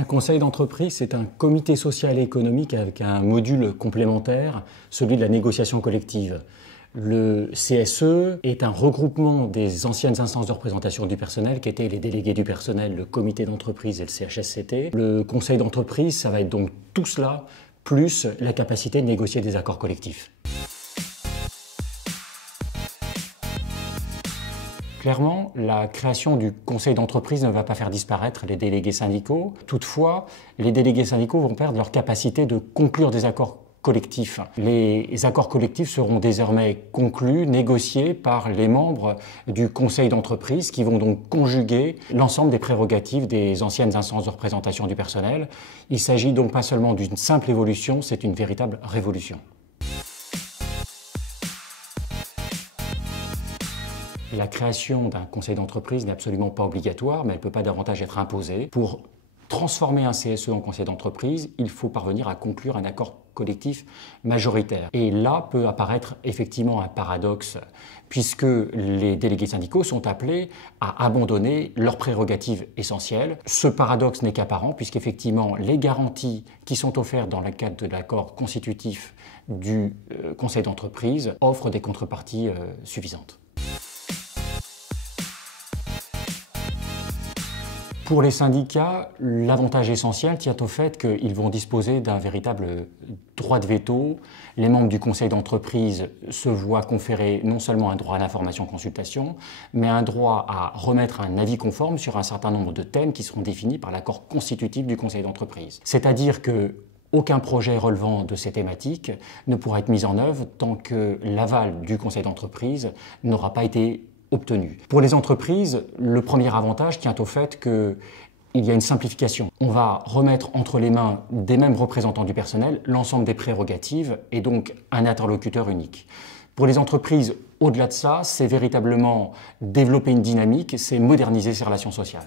Un conseil d'entreprise, c'est un comité social et économique avec un module complémentaire, celui de la négociation collective. Le CSE est un regroupement des anciennes instances de représentation du personnel qui étaient les délégués du personnel, le comité d'entreprise et le CHSCT. Le conseil d'entreprise, ça va être donc tout cela, plus la capacité de négocier des accords collectifs. Clairement, la création du conseil d'entreprise ne va pas faire disparaître les délégués syndicaux. Toutefois, les délégués syndicaux vont perdre leur capacité de conclure des accords collectifs. Les accords collectifs seront désormais conclus, négociés par les membres du conseil d'entreprise qui vont donc conjuguer l'ensemble des prérogatives des anciennes instances de représentation du personnel. Il s'agit donc pas seulement d'une simple évolution, c'est une véritable révolution. La création d'un conseil d'entreprise n'est absolument pas obligatoire, mais elle ne peut pas davantage être imposée. Pour transformer un CSE en conseil d'entreprise, il faut parvenir à conclure un accord collectif majoritaire. Et là peut apparaître effectivement un paradoxe, puisque les délégués syndicaux sont appelés à abandonner leurs prérogatives essentielles. Ce paradoxe n'est qu'apparent, puisqu'effectivement les garanties qui sont offertes dans le cadre de l'accord constitutif du conseil d'entreprise offrent des contreparties suffisantes. Pour les syndicats, l'avantage essentiel tient au fait qu'ils vont disposer d'un véritable droit de veto. Les membres du conseil d'entreprise se voient conférer non seulement un droit à l'information-consultation, mais un droit à remettre un avis conforme sur un certain nombre de thèmes qui seront définis par l'accord constitutif du conseil d'entreprise. C'est-à-dire que aucun projet relevant de ces thématiques ne pourra être mis en œuvre tant que l'aval du conseil d'entreprise n'aura pas été obtenu. Pour les entreprises, le premier avantage tient au fait qu'il y a une simplification. On va remettre entre les mains des mêmes représentants du personnel l'ensemble des prérogatives et donc un interlocuteur unique. Pour les entreprises, au-delà de ça, c'est véritablement développer une dynamique, c'est moderniser ces relations sociales.